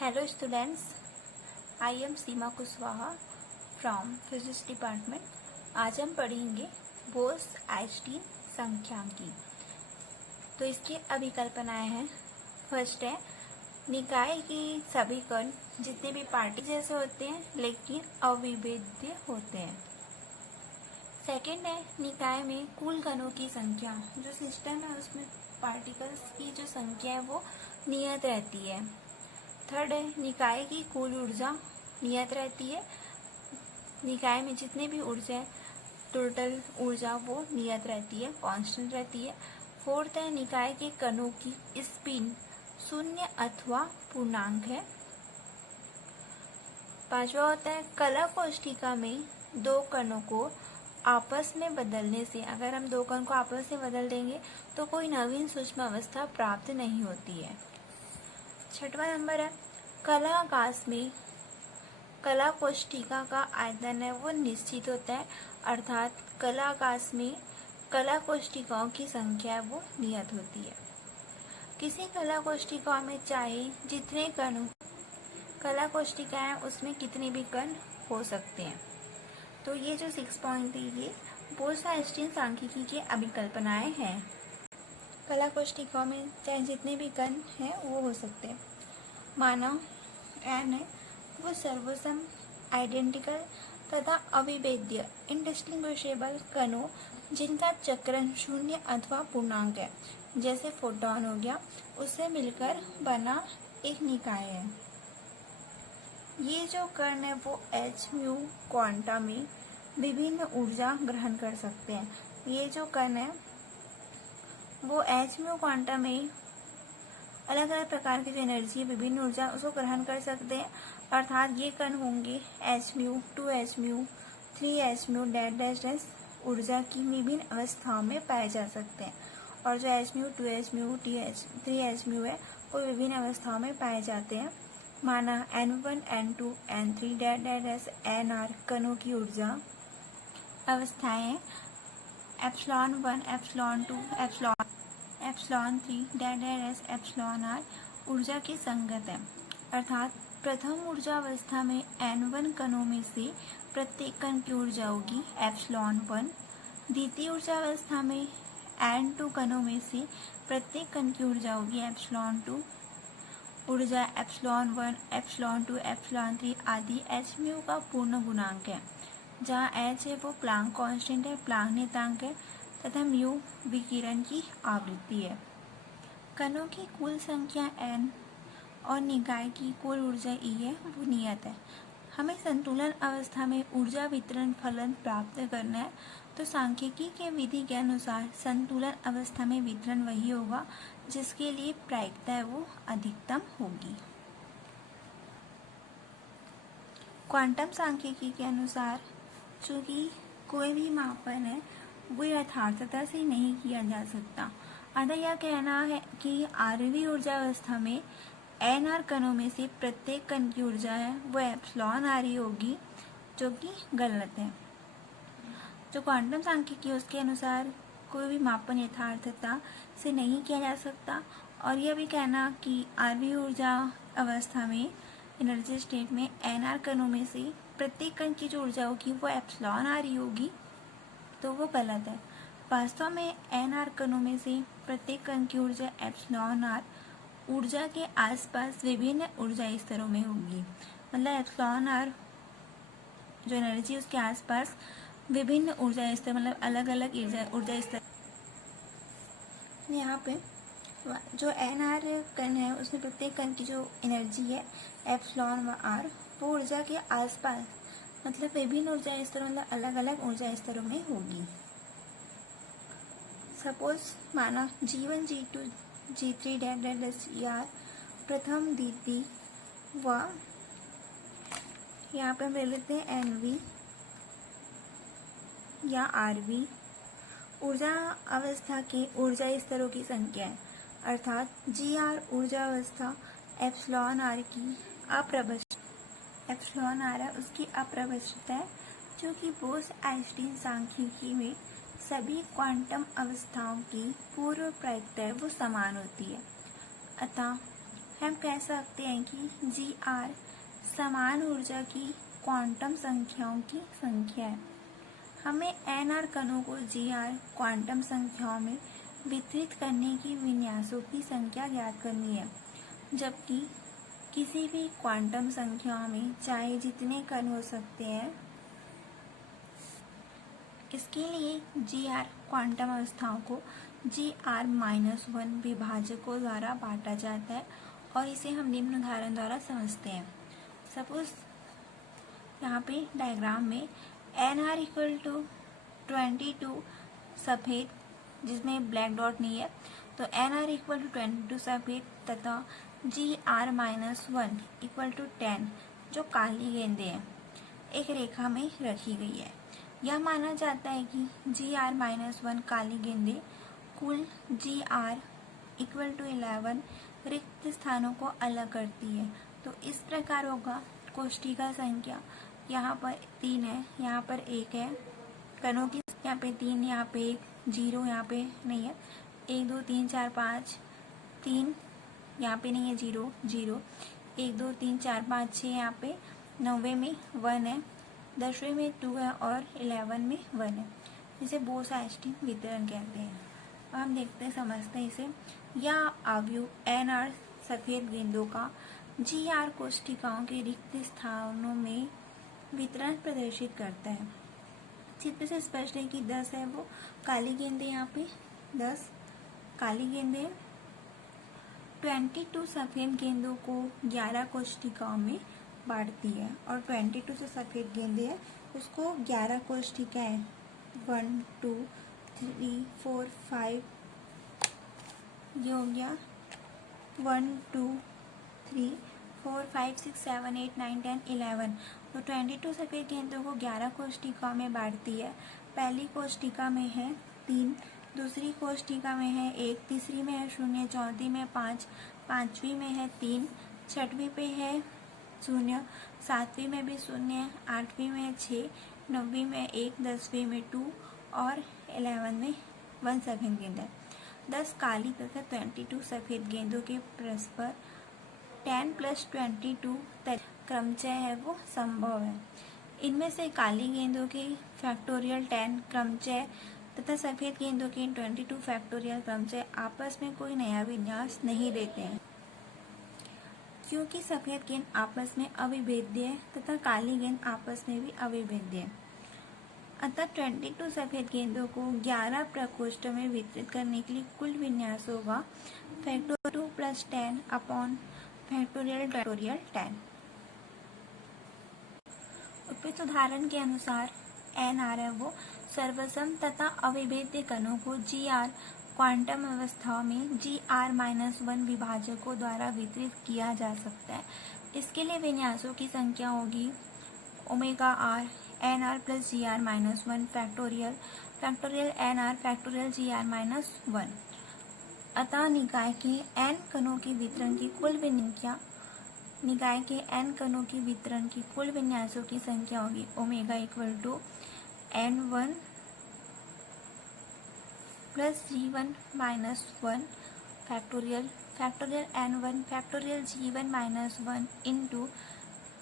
Hello students, I am Seema Kushwaha from physics department. आज हम पढ़ेंगे बोस-आइंस्टीन सांख्यिकी। तो इसकी अभिकल्पनाएं हैं। फर्स्ट है निकाय की सभी कण जितने भी पार्टिकल जैसे होते हैं लेकिन अविभेद्य होते हैं। सेकंड है निकाय में कुल कणों की संख्या, जो सिस्टम है उसमें पार्टिकल्स की जो संख्या है वो नियत रहती है। थर्ड है निकाय की कुल ऊर्जा नियत रहती है। निकाय में जितने भी ऊर्जा है टोटल ऊर्जा वो नियत रहती है, कांस्टेंट रहती है। फोर्थ है निकाय के कणों की स्पिन शून्य अथवा पूर्णांक है। पांचवा होता है कला कोष्ठिका में दो कणों को आपस में बदलने से, अगर हम दो कण को आपस में बदल देंगे तो कोई नवीन सूक्ष्म अवस्था प्राप्त नहीं होती है। छठवां नंबर है कलाकाश में कला कोष्ठिका का आयतन है वो निश्चित होता है, अर्थात कलाकाश में कला कोष्ठिकाओं की संख्या है वो नियत होती है। किसी कला कोष्ठिका में चाहे जितने कण हो, कला कोष्ठिका है उसमें कितने भी कण हो सकते हैं। तो ये जो 6 पॉइंट है ये बोस-आइंस्टीन सांख्यिकी की अभिकल्पनाएं हैं। कला कोष्ठिकाओं में चाहे जितने भी कण हैं वो हो सकते हैं। मानव एन है वो सर्वसम, आइडेंटिकल तथा अविभेद्य इंडिस्टिंग्विशेबल कणों जिनका चक्रण शून्य अथवा पूर्णांक है, जैसे फोटॉन हो गया, उससे मिलकर बना एक निकाय है। ये जो कण है वो एच म्यू क्वांटा में विभिन्न ऊर्जा ग्रहण कर सकते हैं। ये जो कण है वो एच म्यू क्वांटा में अलग अलग प्रकार की जो एनर्जी विभिन्न ऊर्जा उसको ग्रहण कर सकते हैं, अर्थात ये कण होंगे H mu, 2h mu, 3h mu dash dash ऊर्जा की विभिन्न अवस्थाओं में पाए जा सकते हैं। और जो H mu, 2h mu, 3h mu है वो विभिन्न अवस्थाओं में पाए जाते हैं। माना N1, N2, N3 dash dash NR कणों की ऊर्जा अवस्थाएं epsilon 1, epsilon 2, epsilon 3 dash dash epsilon R ऊर्जा की संगत है, अर्थात प्रथम ऊर्जा अवस्था में N1 कणों में से प्रत्येक कण की ऊर्जा होगी एप्सिलॉन 1। द्वितीय ऊर्जा अवस्था में N2 कणों में से प्रत्येक कण की ऊर्जा होगी एप्सिलॉन 2। ऊर्जा एप्सिलॉन 1, एप्सिलॉन 2, एप्सिलॉन 3 आदि एच म्यू का पूर्ण गुणांक है, जहाँ एच है वो प्लांक कांस्टेंट है, प्लांक नियतांक है, तथा म्यू विकिरण की आवृत्ति है। कणों की कुल संख्या n और निकाय की कुल ऊर्जा E है वो नियत है। हमें संतुलन अवस्था में ऊर्जा वितरण फलन प्राप्त करना है, तो सांख्यिकी के विधि के अनुसार संतुलन अवस्था में वितरण वही होगा जिसके लिए प्रायिकता है वो अधिकतम होगी। क्वांटम सांख्यिकी के अनुसार चूंकि कोई भी मापन है वो यथार्थता से नहीं किया जा सकता, अतः यह कहना है कि आरवी ऊर्जा अवस्था में NR कणों में से प्रत्येक कण की ऊर्जा है वो एप्सिलॉन RE होगी, जो कि गलत है। जो क्वांटम सांख्यिकी उसके अनुसार कोई भी मापन यथार्थता से नहीं किया जा सकता, और यह भी कहना कि आरवी ऊर्जा अवस्था में एनर्जी स्टेट में NR कणों में से प्रत्येक कण की जो ऊर्जा होगी वो एप्सिलॉन RE होगी, तो वो गलत है। वास्तव में NR कणों में से प्रत्येक कण की ऊर्जा एप्सिलॉन R ऊर्जा के आसपास विभिन्न ऊर्जा स्तरों में होगी, मतलब एप्सिलॉन R जो एनर्जी उसके आसपास विभिन्न ऊर्जा स्तर, मतलब अलग अलग ऊर्जा स्तर। यहाँ पे जो NR कण है उसमें प्रत्येक कण की जो एनर्जी है एप्सिलॉन R वो ऊर्जा के आसपास, मतलब विभिन्न ऊर्जा स्तर, मतलब अलग अलग ऊर्जा स्तरों में होगी। सपोज माना G1, G2, G3 डैश यार प्रथम, द्वितीय व यहाँ पे हम ले लेते हैं NV या RV ऊर्जा अवस्था के ऊर्जा स्तरों की संख्या है, अर्थात GR ऊर्जा अवस्था एप्सिलॉन R की अप्रभावित, एप्सिलॉन R है उसकी अप्रभावित है, जो कि बोस-आइंस्टीन सांख्यिकी में सभी क्वांटम अवस्थाओं की पूर्व प्रायिकता है वो समान होती है। अतः हम कह सकते हैं कि जी आर समान ऊर्जा की क्वांटम संख्याओं की संख्या है। हमें एन आर कणों को जी आर क्वांटम संख्याओं में वितरित करने की विन्यासों की संख्या ज्ञात करनी है, जबकि किसी भी क्वांटम संख्याओं में चाहे जितने कण हो सकते हैं, इसके लिए जी आर क्वांटम अवस्थाओं को जी आर -1 विभाजकों द्वारा बांटा जाता है और इसे हम निम्न उदाहरण द्वारा समझते हैं। सपोज यहाँ पे डायग्राम में एन आर इक्वल टू 22 सफ़ेद जिसमें ब्लैक डॉट नहीं है, तो एन आर इक्वल टू 22 सफ़ेद तथा जी आर -1 इक्वल टू 10 जो काली गेंदें हैं एक रेखा में रखी गई है। यह माना जाता है कि जी आर -1 काली गेंदें कुल जी आर इक्वल टू 11 रिक्त स्थानों को अलग करती है। तो इस प्रकार होगा कोष्ठिका संख्या, यहाँ पर 3 है, यहाँ पर 1 है, कणों की यहाँ पे 3, यहाँ पे 1, 0 यहाँ पे नहीं है, 1 2 3 4 5 3 यहाँ पे नहीं है, 0 0 1 2 3 4 5 6 यहाँ पे, 9वें में 1 है, 10वें में 2 है और 11 में 1 है, जिसे बोस-आइंस्टीन वितरण कहते हैं। अब हम देखते हैं, समझते हैं इसे। यह अवयव एन आर सफेद गेंदों का जी आर कोष्ठिकाओं के रिक्त स्थानों में वितरण प्रदर्शित करता है। चित्र से स्पष्ट है कि 10 है वो काली गेंदें, यहाँ पे 10 काली गेंदें, 22 सफेद गेंदों को 11 कोष्ठिकाओं में बांटती है और 22 जो सफेद गेंदें है उसको 11 कोष्ठिकाएं 1 2 3 4 5 ये हो गया 1 2 3 4 5 6 7 8 9 10 11। तो 22 सफेद गेंदों को 11 कोष्ठिकाओं में बांटती है। पहली कोष्ठिका में है 3, दूसरी कोष्ठिका में है 1, तीसरी में है 0, चौथी में 5, पांचवी में है 3, छठवीं पे है 0, सातवीं में भी 0, आठवीं में 6, 9वीं में 1, 10वीं में 2 और 11 में 1 सफेद गेंद है। 10 काली तथा 22 सफेद गेंदों के परस्पर 10 + 22 क्रमचय है वो संभव है। इनमें से काली गेंदों के फैक्टोरियल 10 क्रमचय तथा सफेद गेंदों के 22 फैक्टोरियल क्रमचय आपस में कोई नया विन्यास नहीं देते हैं, क्योंकि सफेद गेंद आपस में अविभेद्य है तथा काली गेंद आपस में भी अविभेद्य है। अतः 22 सफेद गेंदों को 11 प्रकोष्ठों में वितरित करने के लिए कुल विन्यास होगा फैक्टोरियल 2 + 10 अपॉन फैक्टोरियल 10। उपयुक्त उदाहरण के अनुसार एन आर है वो सर्वसम तथा अविभेद्य कणों को जी आर क्वांटम अवस्थाओं में जी आर -1 विभाजकों द्वारा वितरित किया जा सकता है। इसके लिए विन्यासों की संख्या होगी omega R N R plus जी R -1 factorial N R factorial G R -1। अतः निकाय के एन कणों के वितरण की कुल विन्यासों की संख्या होगी omega equal to N1 plus G1 -1 factorial N1 factorial G1 -1 into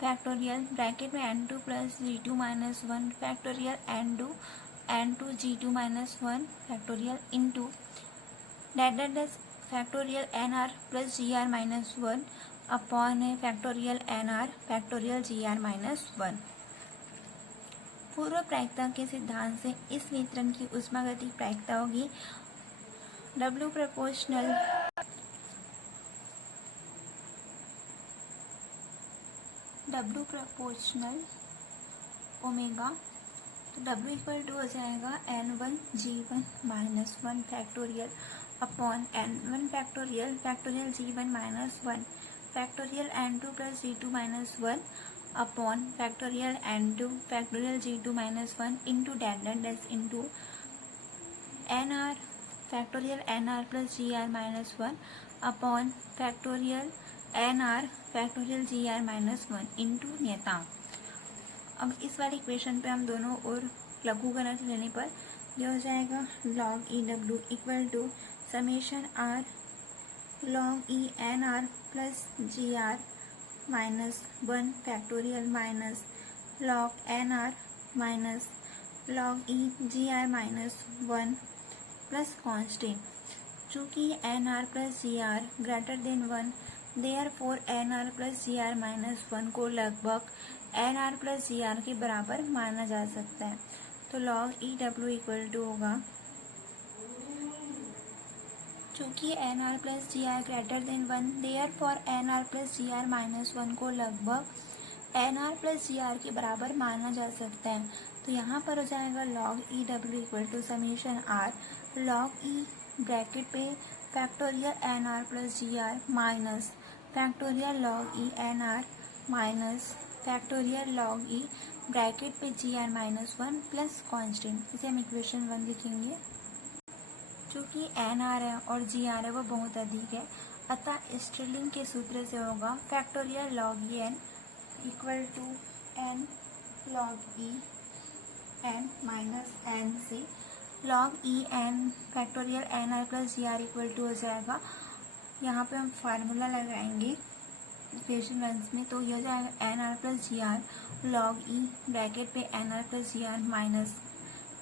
factorial bracket में N2 plus G2 -1 factorial N2 G2 -1 factorial into factorial NR plus GR -1 upon factorial NR factorial GR -1। पूर्व प्रायिकता के सिद्धांत से इस वितरण की ऊष्मागतिक प्रायिकता होगी W प्रोपोर्शनल ओमेगा, तो W इक्वल टू हो जाएगा N1 G1 -1 factorial upon N1 factorial G1 -1 factorial N2 plus G2 -1 upon factorial N2 factorial G2 -1 into into NR factorial NR plus GR -1 upon factorial NR factorial GR -1 into नियतांक। अब इस वाले equation पे हम दोनों ओर लघुगणक लेने पर यह हो जाएगा log EW equal to summation R log e N are plus ji are minus 1 factorial minus log N are minus log e G are minus 1 plus constant. चूँकि N are plus ji R greater than 1, therefore N are plus ji are minus 1 को लगभग N are plus ji R के बराबर माना जा सकता है। तो log e W equal to होगा, चूँकि N are plus ji R greater than 1, therefore N are plus ji are minus 1 को लगभग N are plus ji R के बराबर माना जा सकता है। तो यहाँ पर हो जाएगा log e W equal to summation R log e bracket पे factorial N are plus ji are minus factorial log E N R minus factorial log e bracket पे G are minus 1 plus constant. इसे हम equation 1 लिखेंगे। चूँकि N are है और जी are है वो बहुत अधिक है, अतः स्टिरलिंग के सूत्र से होगा factorial log E N equal to N log E N minus N से log E N factorial N are plus ji are equal to हो जाएगा। यहाँ पे हम फार्मूला लगाएंगे इक्वेशन 1 में, तो ये हो जाएगा N R plus ji are log e bracket पे N R plus ji are minus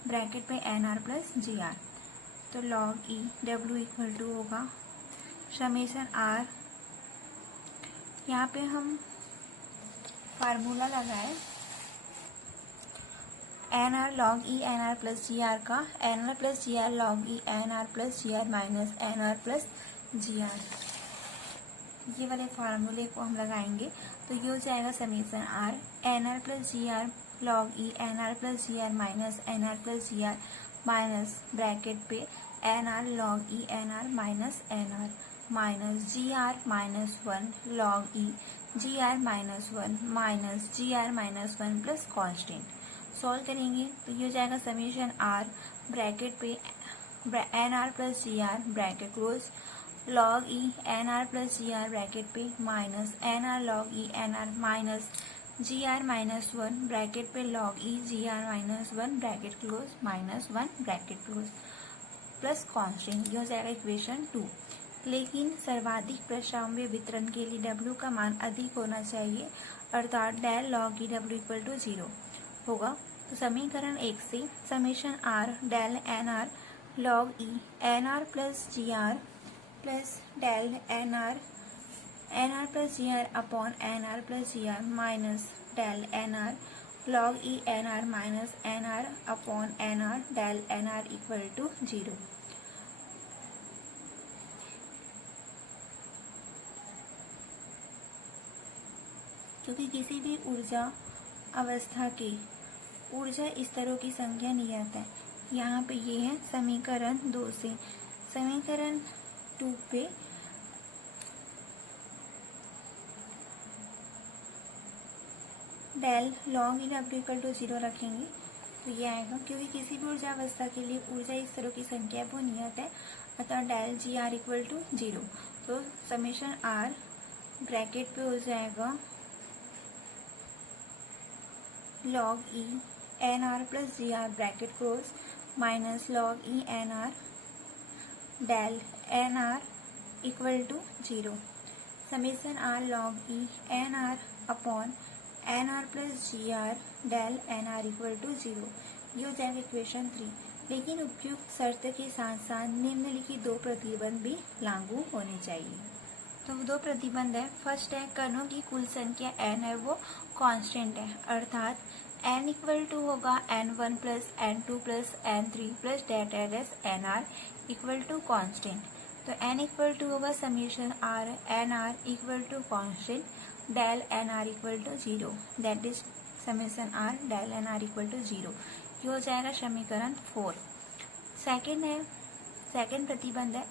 bracket पे एन आर प्लस जी आर। तो log e W equal to होगा समेशन आर, यहाँ पे हम फार्मूला लगाए N are log E N R plus ji R का N are plus ji are log E N R plus ji are minus N R plus ji R, ये वाले फार्मूले को हम लगाएंगे। तो ये हो जाएगा summation are N R plus ji are log E N R plus ji are minus N R plus ji are minus bracket पे N R log E N R minus N R minus G are minus 1 log E G are minus 1 minus G are minus 1 plus constant. Solve करेंगे तो ये हो जाएगा summation R bracket पे N R plus ji are bracket close log E N R plus ji are bracket पे minus N R log E N R minus G are minus 1 bracket पे log E G are minus 1 bracket close minus 1 bracket close plus constant. ये हो जाएगा equation 2। लेकिन सर्वाधिक प्रश्राव्य वितरण के लिए W का मान अधिक होना चाहिए, अर्थात del log e W equal to 0 होगा। तो समीकरण 1 से summation r del n are log E N R plus ji r plus del n are plus ji are upon N R plus ji are minus del n are log E N R minus N r upon N r del n are equal to 0। क्योंकि किसी भी ऊर्जा अवस्था के ऊर्जा स्तरों की संख्या नियत है। यहाँ पे ये है समीकरण 2 से। समीकरण 2 पे del log e W equal to 0 रखेंगे तो ये आएगा, क्योंकि किसी भी ऊर्जा अवस्था के लिए ऊर्जा स्तरों की संख्या वो नियत है, अतः del g are equal to 0। तो समेशन आर ब्रैकेट पे हो जाएगा log E N R plus ji are bracket close minus log E N r del n are equal to 0। Summation r log E N r upon N R plus ji r del n are equal to 0। ये हो जाएगा equation 3। लेकिन उपयुक्त शर्त के साथ साथ निम्नलिखित 2 प्रतिबंध भी लागू होने चाहिए। तो 2 प्रतिबंध है। फर्स्ट है कणों की कुल संख्या n है वो कांस्टेंट है, अर्थात n इक्वल टू होगा n1 plus n2 plus n3 plus data s n are equal to constant. तो n इक्वल टू होगा summation are N R equal to constant del n are equal to 0, that is summation r del n are equal to 0। ये हो जाएगा समीकरण 4। Second प्रतिबंध है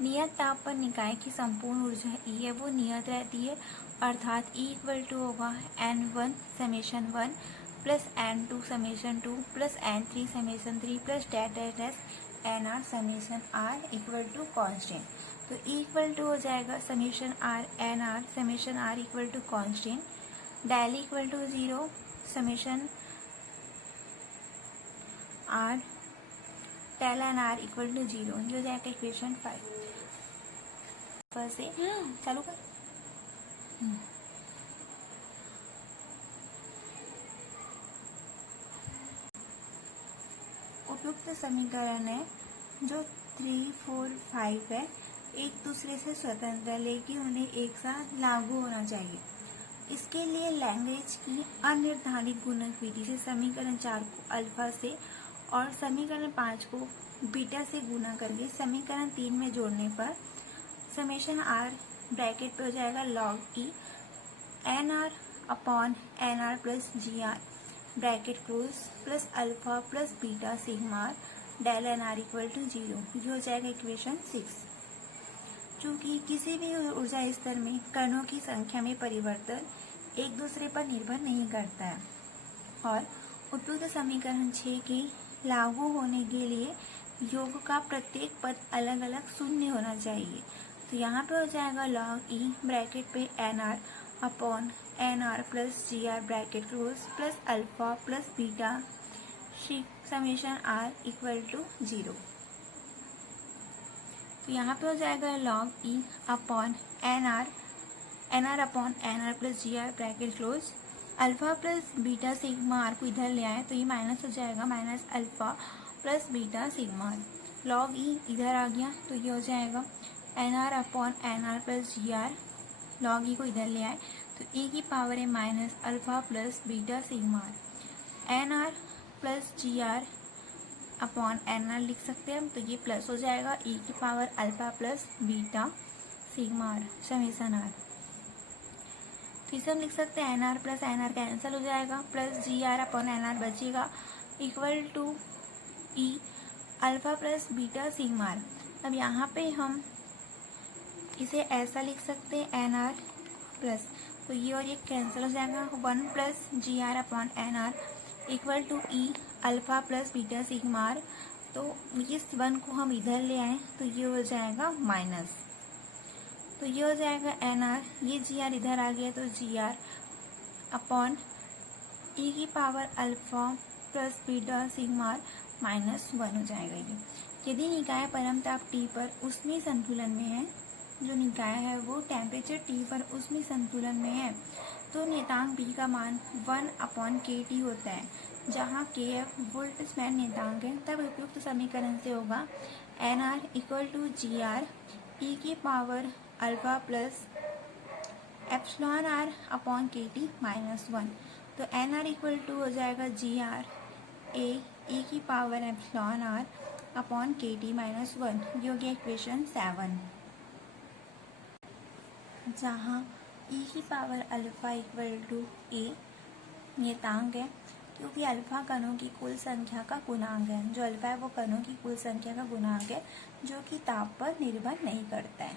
नियत ताप पर निकाय की संपूर्ण ऊर्जा E है वो नियत रहती है, अर्थात E इक्वल टू होगा n1 summation 1 plus n2 summation 2 plus n3 summation 3 plus date s n r summation r equal to constant. तो E इक्वल टू हो जाएगा summation r N r summation r equal to constant del equal to 0 summation r del n are equal to 0। ये हो जाएगा equation 5। Alpha से चालू कर। उपयुक्त समीकरण है जो 3, 4, 5 है एक दूसरे से स्वतंत्र है लेकिन उन्हें एक साथ लागू होना चाहिए। इसके लिए लैग्रेंज की अनिर्धारित गुणक विधि से समीकरण 4 को अल्फा से और समीकरण 5 को बीटा से गुणा करके समीकरण 3 में जोड़ने पर समेशन आर ब्रैकेट पे हो जाएगा log E N r upon N R plus ji are bracket close plus alpha plus beta sigma del n are equal to 0। ये हो जाएगा इक्वेशन 6। चूंकि किसी भी ऊर्जा स्तर में कणों की संख्या में परिवर्तन एक दूसरे पर निर्भर नहीं करता है और उपयुक्त समीकरण 6 के लागू होने के लिए योग का प्रत्येक पद अलग अलग शून्य होना चाहिए। तो यहाँ पे हो जाएगा log ई ब्रैकेट पे N r upon N R plus ji are bracket close plus alpha plus beta summation r equal to 0। तो यहाँ पे हो जाएगा log e upon N r upon N R plus ji are bracket close alpha plus beta sigma r को इधर ले आए तो ये माइनस हो जाएगा minus alpha plus beta sigma r. log e इधर आ गया तो ये हो जाएगा N r upon N R plus ji are log e को इधर ले आए तो ई की पावर है minus alpha plus beta sigma r. N R plus ji are upon N r लिख सकते हैं हम तो ये प्लस हो जाएगा ई की power alpha plus beta sigma R summation R. तो इसे हम लिख सकते हैं N are plus N R cancel हो जाएगा plus ji are upon N R बचेगा equal to E alpha plus beta sigma R. अब यहाँ पे हम इसे ऐसा लिख सकते हैं एन आर प्लस तो ये और ये कैंसिल हो जाएगा 1 plus ji are upon N R equal to E alpha plus beta sigma r. तो इस 1 को हम इधर ले आए तो ये हो जाएगा माइनस तो ये हो जाएगा एन आर ये जी आर इधर आ गया तो जी आर अपॉन ई की power alpha plus beta sigma r -1 हो जाएगा। ये यदि निकाय परमताप T पर ऊष्मीय संतुलन में है जो निकाय है वो टेम्परेचर T पर ऊष्मीय संतुलन में है तो नियतांक B का मान 1/kT होता है जहाँ Kf बोल्ट्जमैन नियतांक है। तब उपयुक्त समीकरण से होगा N are equal to G R E की power alpha plus epsilon are upon KT -1। तो एन आर इक्वल टू हो जाएगा जी आर ए ई की power epsilon are upon KT -1। ये हो गया इक्वेशन 7 जहाँ ई की पावर अल्फा इक्वल टू ए नियतांक है क्योंकि अल्फा कणों की कुल संख्या का गुणांक है। जो अल्फा है वो कणों की कुल संख्या का गुणांक है जो कि ताप पर निर्भर नहीं करता है।